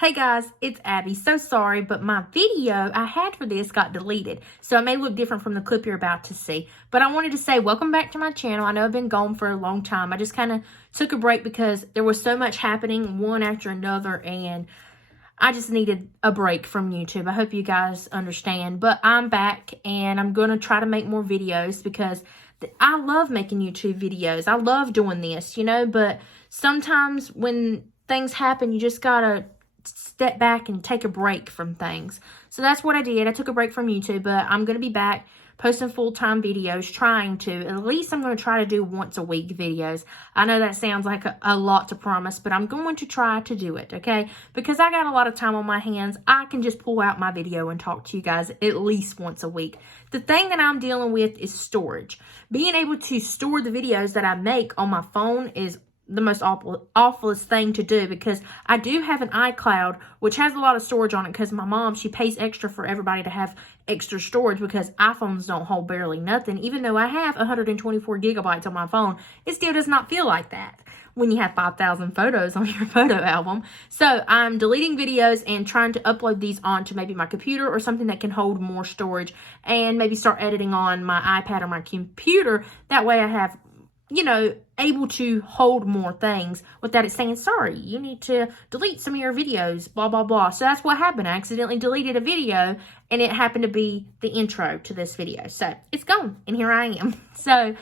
Hey guys, it's Abby. So sorry, but my video I had for this got deleted. So it may look different from the clip you're about to see. But I wanted to say welcome back to my channel. I know I've been gone for a long time. I just kind of took a break because there was so much happening one after another and I just needed a break from YouTube. I hope you guys understand. But I'm back and I'm going to try to make more videos because I love making YouTube videos. I love doing this, but sometimes when things happen, you just got to step back and take a break from things. So that's what I did. I took a break from YouTube, but I'm going to be back posting full-time videos, at least I'm going to try to do once a week videos. I know that sounds like a lot to promise, but I'm going to try to do it, okay? Because I got a lot of time on my hands. I can just pull out my video and talk to you guys at least once a week. The thing that I'm dealing with is storage. Being able to store the videos that I make on my phone is the most awfulest thing to do, because I do have an iCloud which has a lot of storage on it because my mom, she pays extra for everybody to have extra storage because iPhones don't hold barely nothing. Even though I have 124 gigabytes on my phone, it still does not feel like that when you have 5,000 photos on your photo album. So I'm deleting videos and trying to upload these onto maybe my computer or something that can hold more storage, and maybe start editing on my iPad or my computer. That way I have, able to hold more things without it saying, sorry, you need to delete some of your videos, blah, blah, blah. So that's what happened. I accidentally deleted a video and it happened to be the intro to this video. So it's gone and here I am. So,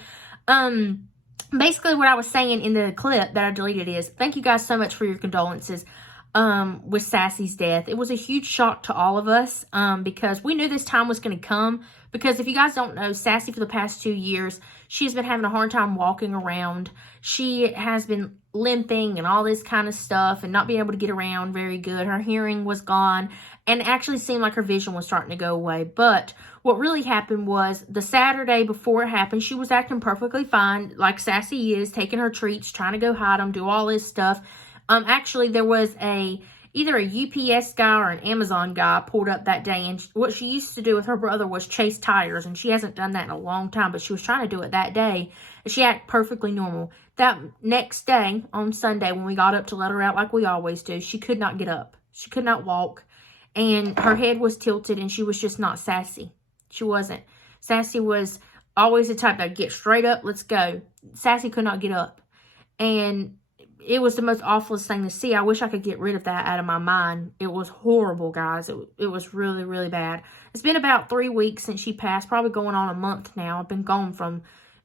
basically what I was saying in the clip that I deleted is, thank you guys so much for your condolences with Sassy's death. It was a huge shock to all of us because we knew this time was going to come. Because if you guys don't know, Sassy for the past 2 years, she's been having a hard time walking around. She has been limping and all this kind of stuff and not being able to get around very good. Her hearing was gone and it actually seemed like her vision was starting to go away. But what really happened was the Saturday before it happened, she was acting perfectly fine, like Sassy is, taking her treats, trying to go hide them, do all this stuff. Actually, there was either a UPS guy or an Amazon guy pulled up that day, and what she used to do with her brother was chase tires, and she hasn't done that in a long time, but she was trying to do it that day, and she acted perfectly normal. That next day, on Sunday, when we got up to let her out like we always do, she could not get up. She could not walk, and her head was tilted, and she was just not Sassy. She wasn't. Sassy was always the type that get straight up, let's go. Sassy could not get up, and it was the most awfulest thing to see. I wish I could get rid of that out of my mind. It was horrible, guys. It was really, really bad. It's been about 3 weeks since she passed. Probably going on a month now. I've been gone from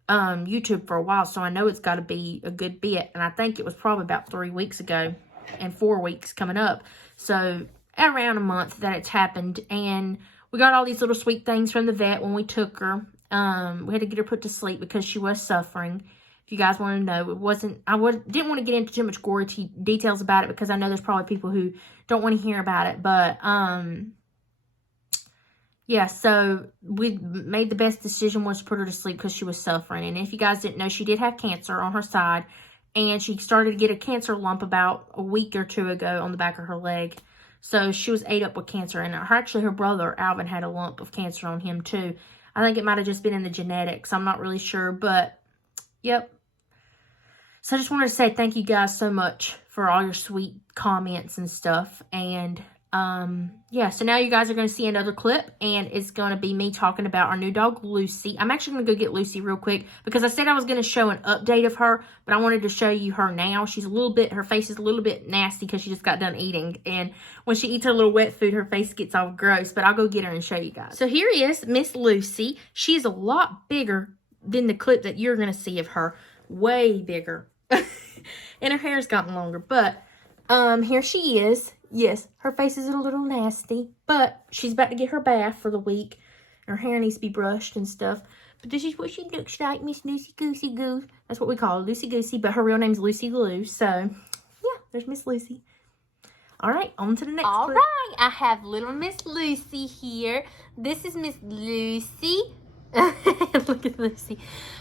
YouTube for a while, so I know it's got to be a good bit. And I think it was probably about 3 weeks ago and 4 weeks coming up. So around a month that it's happened. And we got all these little sweet things from the vet when we took her. We had to get her put to sleep because she was suffering. If you guys want to know, didn't want to get into too much gory details about it because I know there's probably people who don't want to hear about it. But, yeah, so we made the best decision was to put her to sleep because she was suffering. And if you guys didn't know, she did have cancer on her side. And she started to get a cancer lump about a week or two ago on the back of her leg. So she was ate up with cancer. And her brother, Alvin, had a lump of cancer on him too. I think it might have just been in the genetics. I'm not really sure, but yep. So I just wanted to say thank you guys so much for all your sweet comments and stuff. And, yeah, so now you guys are going to see another clip. And it's going to be me talking about our new dog, Lucy. I'm actually going to go get Lucy real quick because I said I was going to show an update of her. But I wanted to show you her now. Her face is a little bit nasty because she just got done eating. And when she eats her little wet food, her face gets all gross. But I'll go get her and show you guys. So here is Miss Lucy. She's a lot bigger than the clip that you're going to see of her. Way bigger. And her hair's gotten longer, but here she is. Yes, her face is a little nasty, but she's about to get her bath for the week. Her hair needs to be brushed and stuff. But this is what she looks like, Miss Lucy Goosey Goose. That's what we call her, Lucy Goosey, but her real name's Lucy Lou. So, yeah, there's Miss Lucy. All right, on to the next clip. All right, I have little Miss Lucy here. This is Miss Lucy. Look at Lucy.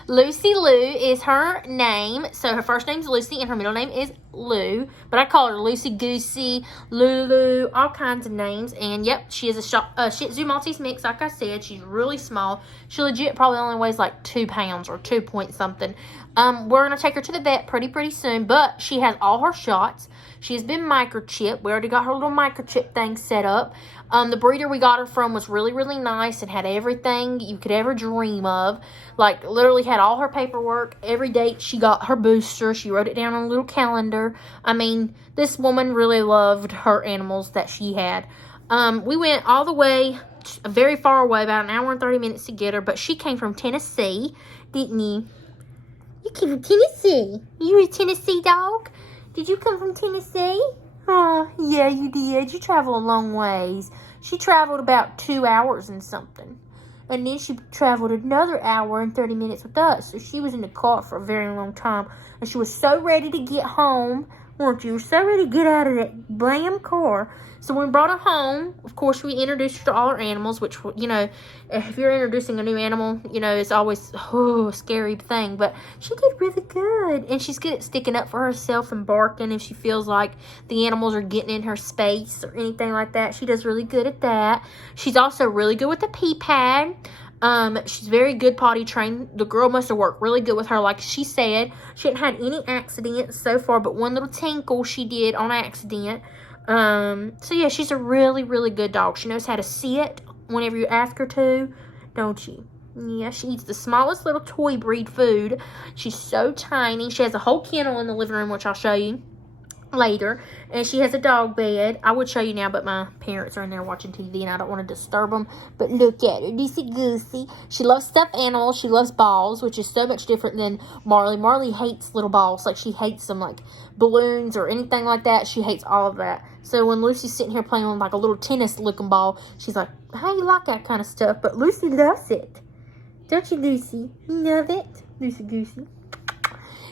Lucy Lou is her name. So her first name's Lucy and her middle name is Lou. But I call her Lucy Goosey, Lulu, all kinds of names. And yep, she is a Shih Tzu Maltese mix. Like I said, she's really small. She legit probably only weighs like 2 pounds or 2 point something. We're going to take her to the vet pretty soon. But she has all her shots. She has been microchipped. We already got her little microchip thing set up. The breeder we got her from was really, really nice and had everything you could ever dream of. Like, literally had all her paperwork. Every date she got her booster. She wrote it down on a little calendar. I mean, this woman really loved her animals that she had. We went all the way, very far away, about an hour and 30 minutes to get her. But she came from Tennessee, didn't you? You came from Tennessee. You were a Tennessee dog? Did you come from Tennessee? Oh, yeah, you did. You travel a long ways. She traveled about 2 hours and something. And then she traveled another hour and 30 minutes with us. So she was in the car for a very long time. And she was so ready to get home, weren't you? So ready to get out of that blam car. So when we brought her home, of course, we introduced her to all our animals, which, you know, if you're introducing a new animal, you know, it's always a scary thing. But she did really good. And she's good at sticking up for herself and barking if she feels like the animals are getting in her space or anything like that. She does really good at that. She's also really good with the pee pad. She's very good potty trained. The girl must have worked really good with her. Like she said, she hadn't had any accidents so far, but one little tinkle she did on accident. So yeah, she's a really, really good dog. She knows how to sit whenever you ask her to, don't you? Yeah, she eats the smallest little toy breed food. She's so tiny. She has a whole kennel in the living room, which I'll show you later. And she has a dog bed. I would show you now, but my parents are in there watching TV and I don't want to disturb them. But look at her, Lucy Goosey. She loves stuffed animals. She loves balls, which is so much different than Marley. Marley hates little balls. Like, she hates them, like balloons or anything like that. She hates all of that. So when Lucy's sitting here playing with like a little tennis looking ball, she's like, how you like that kind of stuff? But Lucy loves it. Don't you, Lucy? You love it? Lucy Goosey.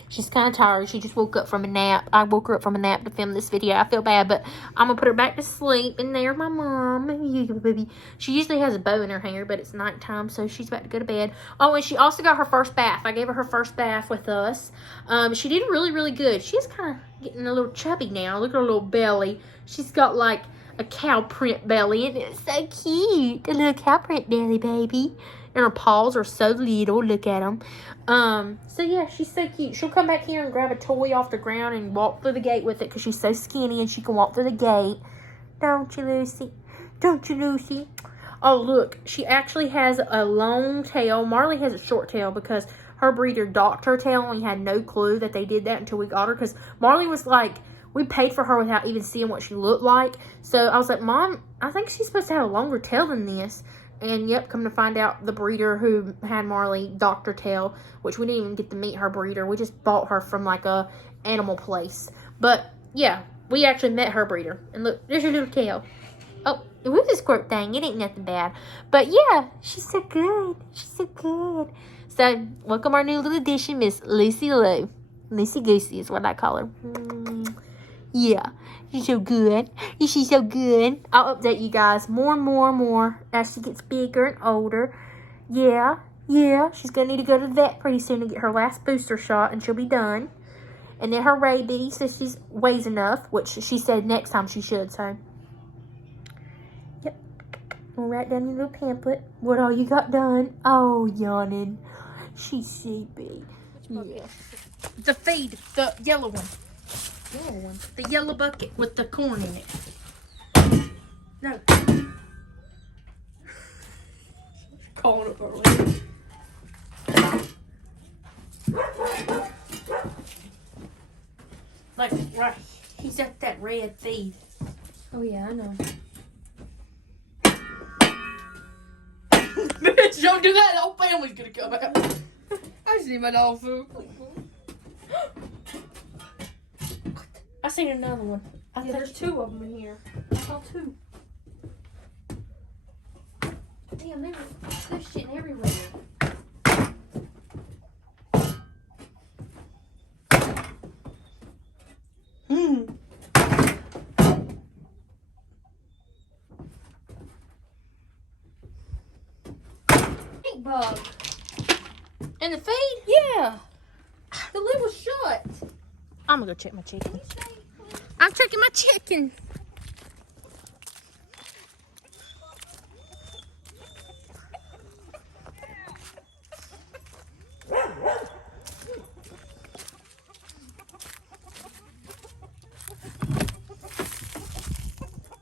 She's kind of tired. She just woke up from a nap. I woke her up from a nap to film this video. I feel bad, but I'm going to put her back to sleep. And there's my mom. Yeah, baby. She usually has a bow in her hair, but it's nighttime, so she's about to go to bed. Oh, and she also got her first bath. I gave her first bath with us. She did really, really good. She's kind of getting a little chubby now. Look at her little belly. She's got like a cow print belly, and it's so cute. A little cow print belly, baby. And her paws are so little. Look at them. So yeah, she's so cute. She'll come back here and grab a toy off the ground and walk through the gate with it because she's so skinny and she can walk through the gate. Don't you, Lucy? Don't you, Lucy? Oh, look. She actually has a long tail. Marley has a short tail because her breeder docked her tail and we had no clue that they did that until we got her because Marley was like, we paid for her without even seeing what she looked like. So I was like, Mom, I think she's supposed to have a longer tail than this. And yep, come to find out, the breeder who had Marley docked her tail, which we didn't even get to meet her breeder. We just bought her from like a animal place. But yeah, we actually met her breeder. And look, there's your little tail. Oh, it was a squirt thing. It ain't nothing bad. But yeah, she's so good. She's so good. So welcome our new little addition, Miss Lucy Lou. Lucy Goosey is what I call her. Yeah, she's so good. She's so good. I'll update you guys more and more and more as she gets bigger and older. Yeah. She's going to need to go to the vet pretty soon to get her last booster shot, and she'll be done. And then her rabies, so she weighs enough, which she said next time she should, so. Yep. We'll write down your little pamphlet. What all you got done? Oh, yawning. She's sleepy. Yeah. The feed, the yellow one. The yellow bucket with the corn in it. No. Calling up early. Like, right. He's at that red feed. Oh, yeah, I know. Bitch, don't do that. The whole family's gonna come out. I see my dog food. I seen another one. Yeah, there's two of them in here. I saw two. Damn, they're shitting everywhere. Stink bug. In the feed? Yeah. The lid was shut. I'm gonna go check my chicken. I'm checking my chicken.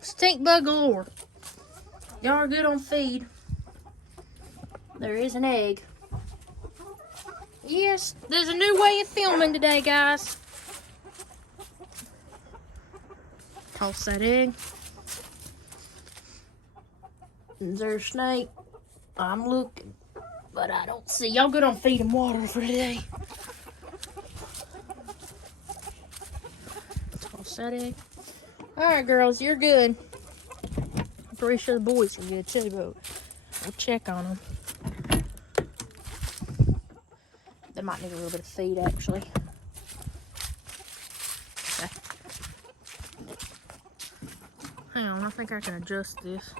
Stink bug galore. Y'all are good on feed. There is an egg. Yes, there's a new way of filming today, guys. Toss that egg. Is there a snake? I'm looking, but I don't see. Y'all good on feed and water for today. Toss that egg. Alright, girls, you're good. I'm pretty sure the boys are good too, but we'll check on them. They might need a little bit of feed, actually. Okay. Hang on, I think I can adjust this.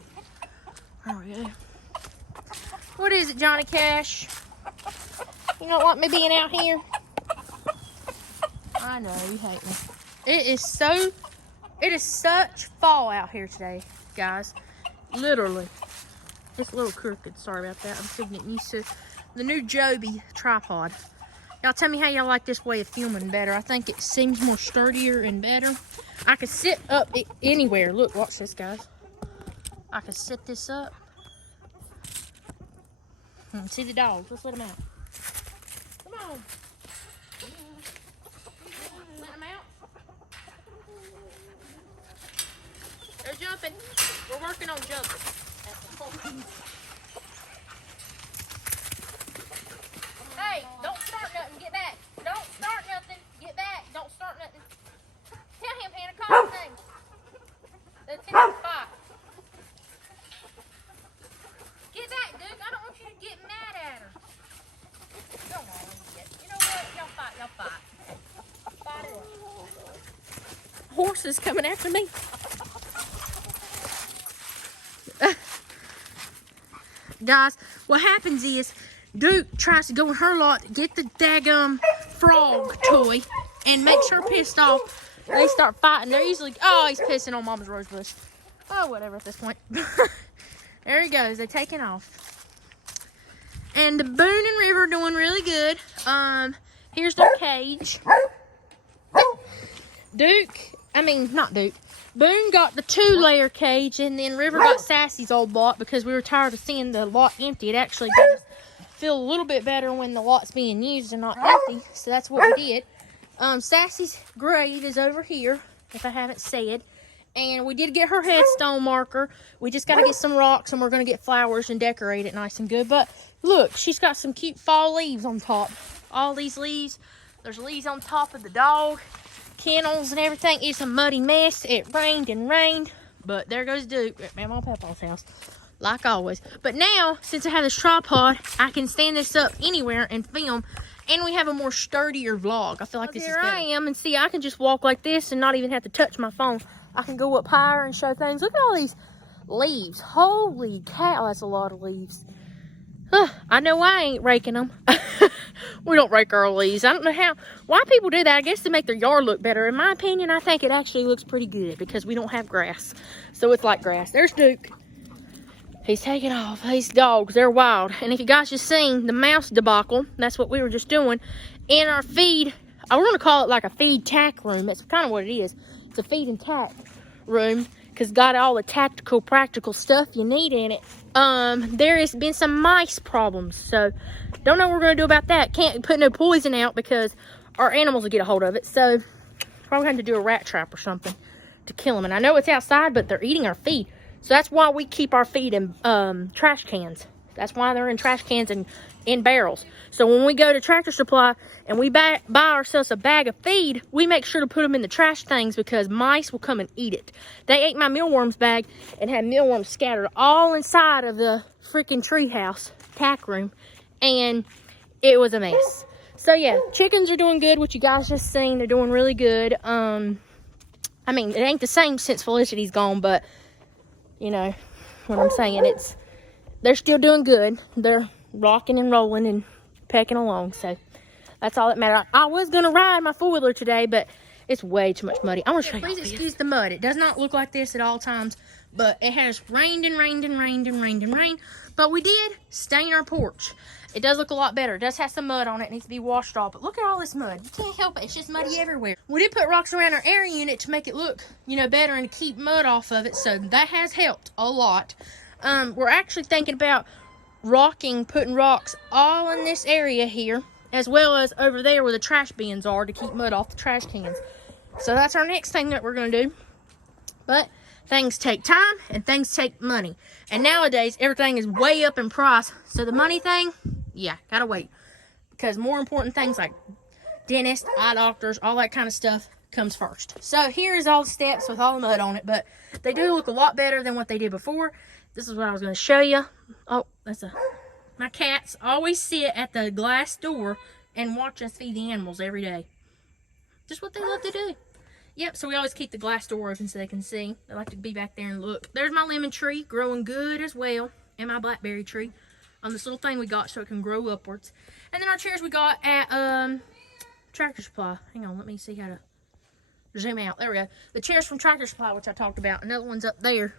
There we go. What is it, Johnny Cash? You don't want me being out here? I know, you hate me. It is such fall out here today, guys. Literally. It's a little crooked, sorry about that. I'm still getting used to the new Joby tripod. Y'all tell me how y'all like this way of filming better. I think it seems more sturdier and better. I could sit up anywhere. Look, watch this, guys. I could set this up. See the dogs. Let's let them out. Come on. Let them out. They're jumping. We're working on jumping. Hey, don't start nothing. Get back. Don't start nothing. Get back. Don't start nothing. Tell him, Hannah, call his name. That's his spot. Get back, Duke. I don't want you to get mad at her. Come on, you know what? Y'all fight. Y'all fight. Fight it up. Horses coming after me. Guys, what happens is Duke tries to go in her lot, get the daggum frog toy, and makes her pissed off. They start fighting. They're usually, oh, he's pissing on Mama's rose bush. Oh, whatever at this point. There he goes. They're taking off. And the Boone and River are doing really good. Here's their cage. Boone got the 2-layer cage, and then River got Sassy's old lot because we were tired of seeing the lot empty. It actually does feel a little bit better when the lot's being used and not empty, so that's what we did. Sassy's grave is over here, if I haven't said, and we did get her headstone marker. We just got to get some rocks, and we're going to get flowers and decorate it nice and good. But look, she's got some cute fall leaves on top. All these leaves. There's leaves on top of the dog kennels and everything. It's a muddy mess. It rained and rained, but there goes Duke at Mama and Papa's house, like always. But now, since I have this tripod, I can stand this up anywhere and film, and we have a more sturdier vlog. I feel like this is better. Here I am, and see, I can just walk like this and not even have to touch my phone. I can go up higher and show things. Look at all these leaves. Holy cow, that's a lot of leaves. I know I ain't raking them. We don't rake our leaves. I don't know why people do that. I guess to make their yard look better. In my opinion, I think it actually looks pretty good because we don't have grass. So it's like grass. There's Duke. He's taking off. These dogs, they're wild. And if you guys just seen the mouse debacle, that's what we were just doing. In our feed, I want to call it like a feed tack room. That's kind of what it is. It's a feed and tack room because got all the tactical, practical stuff you need in it. There has been some mice problems, so don't know what we're going to do about that. Can't put no poison out because our animals will get a hold of it, so probably have to do a rat trap or something to kill them. And I know it's outside, but they're eating our feed, so that's why we keep our feed in trash cans. That's why they're in trash cans and in barrels. So when we go to Tractor Supply and we buy ourselves a bag of feed, we make sure to put them in the trash things because mice will come and eat it. They ate my mealworms bag and had mealworms scattered all inside of the freaking treehouse tack room, and it was a mess. So yeah, chickens are doing good. What you guys just seen, they're doing really good. I mean, it ain't the same since Felicity's gone, but you know what I'm saying. They're still doing good. They're rocking and rolling and pecking along, so that's all that matters. I was gonna ride my 4-wheeler today, but it's way too much muddy. I want to show you. Please excuse the mud. It does not look like this at all times, but it has rained and rained and rained and rained and rained. But we did stain our porch, It does look a lot better. It does have some mud on it. It needs to be washed off. But look at all this mud. You can't help it. It's just muddy everywhere. We did put rocks around our air unit to make it look, better and to keep mud off of it. So that has helped a lot. We're actually thinking about putting rocks all in this area here, as well as over there where the trash bins are to keep mud off the trash cans. So that's our next thing that we're going to do. But things take time and things take money. And nowadays, everything is way up in price. So the money thing, yeah, gotta wait. Because more important things like dentists, eye doctors, all that kind of stuff comes first. So here's all the steps with all the mud on it. But they do look a lot better than what they did before. This is what I was going to show you. Oh, my cats always sit at the glass door and watch us feed the animals every day. Just what they love to do. Yep, so we always keep the glass door open so they can see. They like to be back there and look. There's my lemon tree growing good as well. And my blackberry tree on this little thing we got so it can grow upwards. And then our chairs we got at Tractor Supply. Hang on, let me see how to zoom out. There we go. The chairs from Tractor Supply, which I talked about. Another one's up there.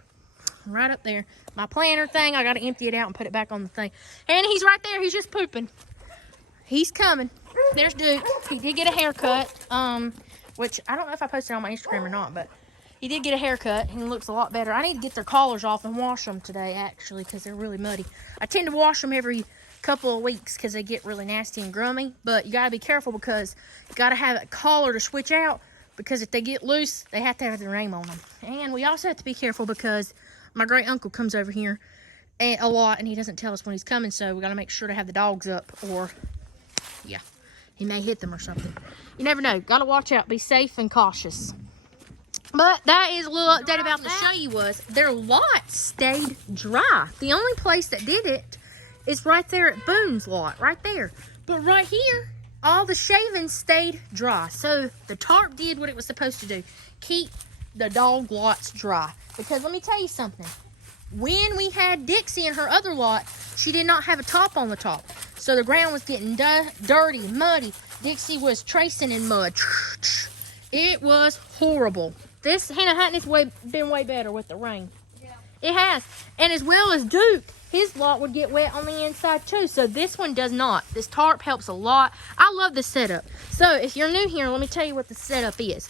Right up there. My planter thing, I got to empty it out and put it back on the thing. And he's right there. He's just pooping. He's coming. There's Duke. He did get a haircut, which I don't know if I posted on my Instagram or not, but he did get a haircut. He looks a lot better. I need to get their collars off and wash them today, actually, because they're really muddy. I tend to wash them every couple of weeks because they get really nasty and grummy, but you got to be careful because you got to have a collar to switch out, because if they get loose, they have to have their name on them. And we also have to be careful because my great uncle comes over here a lot, and he doesn't tell us when he's coming, so we got to make sure to have the dogs up, or yeah, he may hit them or something. You never know. Got to watch out. Be safe and cautious. But that is a little update about the show you was. Their lot stayed dry. The only place that did it is right there at Boone's lot, right there. But right here, all the shavings stayed dry. So the tarp did what it was supposed to do. Keep the dog lots dry. Because let me tell you something. When we had Dixie in her other lot, she did not have a top on the top. So the ground was getting dirty, muddy. Dixie was tracing in mud. It was horrible. This Hannah Hattney's been way better with the rain. Yeah. It has. And as well as Duke, his lot would get wet on the inside too. So this one does not. This tarp helps a lot. I love this setup. So if you're new here, let me tell you what the setup is.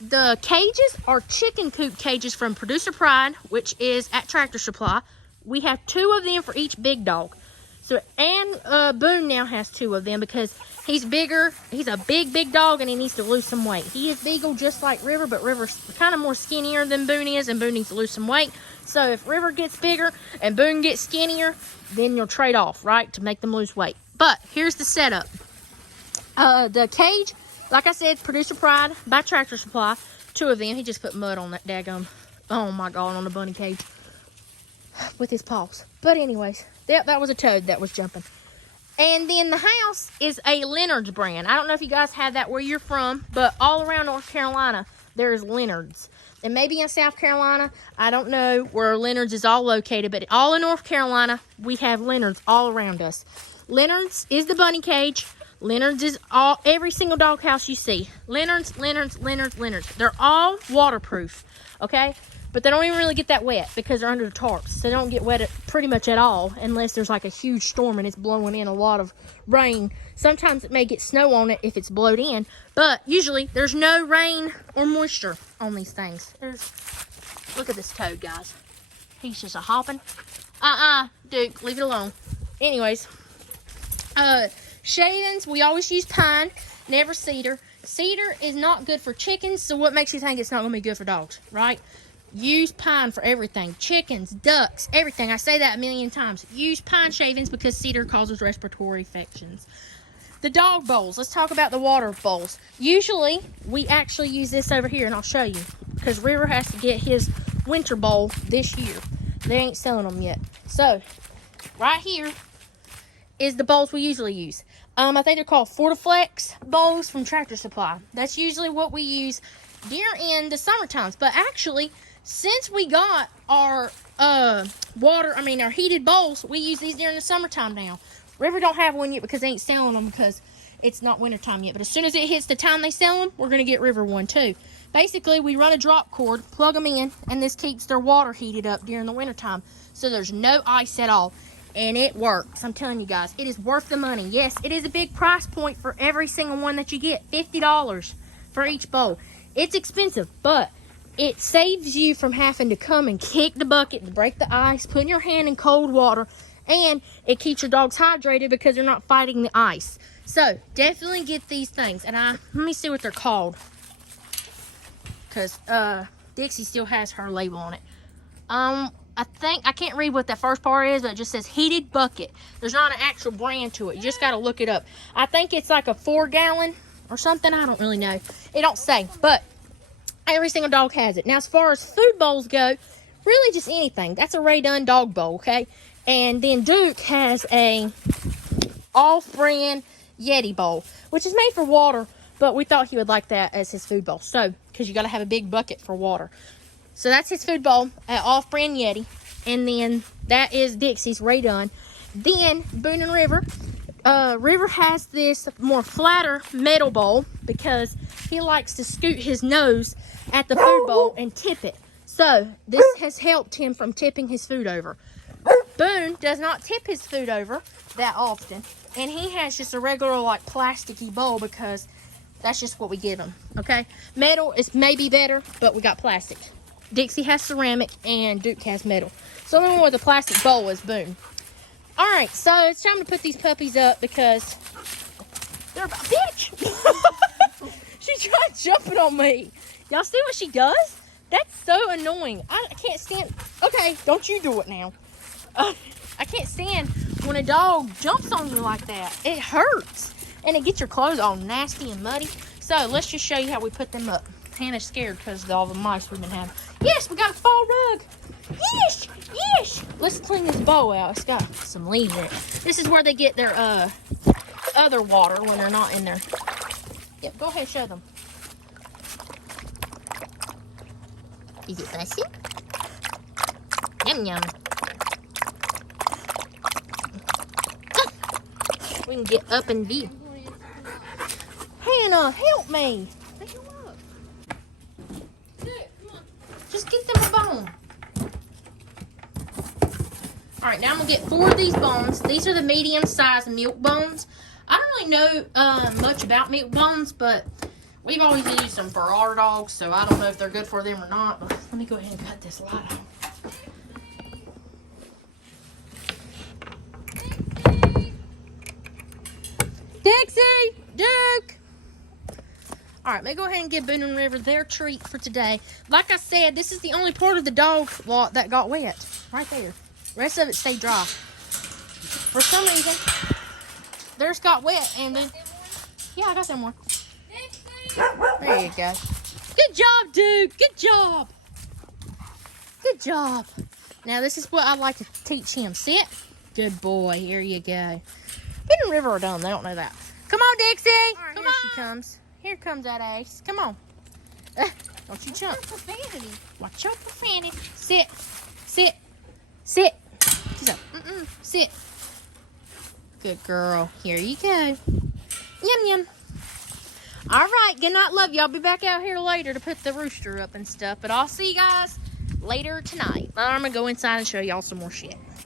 The cages are chicken coop cages from Producer Pride, which is at Tractor Supply. We have 2 of them for each big dog. So, and Boone now has 2 of them because he's bigger. He's a big dog, and he needs to lose some weight. He is Beagle just like River, but River's kind of more skinnier than Boone is, and Boone needs to lose some weight. So if River gets bigger and Boone gets skinnier, then you'll trade off, right, to make them lose weight. But here's the setup. The cage, like I said, Producer Pride by Tractor Supply. 2 of them. He just put mud on that daggone, oh my God, on the bunny cage with his paws. But anyways, that was a toad that was jumping. And then the house is a Leonard's brand. I don't know if you guys have that where you're from, but all around North Carolina, there's Leonard's. And maybe in South Carolina, I don't know where Leonard's is all located, but all in North Carolina, we have Leonard's all around us. Leonard's is the bunny cage. Leonard's is every single dog house you see. Leonard's. They're all waterproof, okay? But they don't even really get that wet because they're under the tarps. So they don't get wet pretty much at all unless there's like a huge storm and it's blowing in a lot of rain. Sometimes it may get snow on it if it's blowed in, but usually there's no rain or moisture on these things. Look at this toad, guys. He's just a hopping. Duke, leave it alone. Anyways, shavings, we always use pine, never cedar. Cedar is not good for chickens, so what makes you think it's not going to be good for dogs, right? Use pine for everything. Chickens, ducks, everything. I say that a million times. Use pine shavings because cedar causes respiratory infections. The dog bowls. Let's talk about the water bowls. Usually, we actually use this over here, and I'll show you. Because River has to get his winter bowl this year. They ain't selling them yet. So, right here is the bowls we usually use. I think they're called Fortiflex bowls from Tractor Supply. That's usually what we use during the summer times. But actually, since we got our our heated bowls, we use these during the summertime now. River don't have one yet because they ain't selling them because it's not wintertime yet. But as soon as it hits the time they sell them, we're going to get River one too. Basically, we run a drop cord, plug them in, and this keeps their water heated up during the wintertime. So there's no ice at all. And it works. I'm telling you guys, it is worth the money. Yes, it is a big price point for every single one that you get. $50 for each bowl. It's expensive, but it saves you from having to come and kick the bucket to break the ice, putting your hand in cold water, and it keeps your dogs hydrated because they're not fighting the ice. So definitely get these things. And let me see what they're called, because Dixie still has her label on it. I can't read what that first part is, but it just says heated bucket. There's not an actual brand to it. You just got to look it up. I think it's like a 4-gallon or something. I don't really know. It don't say, but every single dog has it. Now, as far as food bowls go, really just anything. That's a Rae Dunn dog bowl, okay? And then Duke has a off-brand Yeti bowl, which is made for water, but we thought he would like that as his food bowl. So, because you got to have a big bucket for water. So that's his food bowl, off-brand Yeti. And then that is Dixie's Rae Dunn. Then Boone and River. River has this more flatter metal bowl because he likes to scoot his nose at the food bowl and tip it. So this has helped him from tipping his food over. Boone does not tip his food over that often. And he has just a regular like plasticky bowl because that's just what we give him, okay? Metal is maybe better, but we got plastic. Dixie has ceramic and Duke has metal. So the only one with a plastic bowl is Boone. All right, so it's time to put these puppies up because they're about, bitch! She tried jumping on me. Y'all see what she does? That's so annoying. I can't stand, okay, don't you do it now. I can't stand when a dog jumps on you like that. It hurts. And it gets your clothes all nasty and muddy. So let's just show you how we put them up. Hannah's scared because of all the mice we've been having. Yes, we got a fall rug. Yes, yes. Let's clean this bowl out. It's got some leaves in it. This is where they get their other water when they're not in there. Yep, go ahead, show them. Is it fussy? Yum, yum. We can get up and be. Hannah, help me. Just get them a bone. All right, now I'm gonna get 4 of these bones. These are the medium-sized milk bones. I don't really know much about milk bones, but we've always used them for our dogs, so I don't know if they're good for them or not. But let me go ahead and cut this light off. Dixie, Duke. All right, let me go ahead and give Boone and River their treat for today. Like I said, this is the only part of the dog lot that got wet. Right there. The rest of it stayed dry. For some reason, theirs got wet. And then, yeah, I got them one. There you go. Good job, Duke. Good job. Good job. Now, this is what I like to teach him. Sit. Good boy. Here you go. Boone and River are done. They don't know that. Come on, Dixie. Right, come on. Here she comes. Here comes that ace. Come on. Don't you jump. Profanity. Watch your profanity. Sit. Sit. Sit. She's up. Sit. Good girl. Here you go. Yum, yum. All right. Good night. Love you. I'll be back out here later to put the rooster up and stuff. But I'll see you guys later tonight. I'm going to go inside and show y'all some more shit.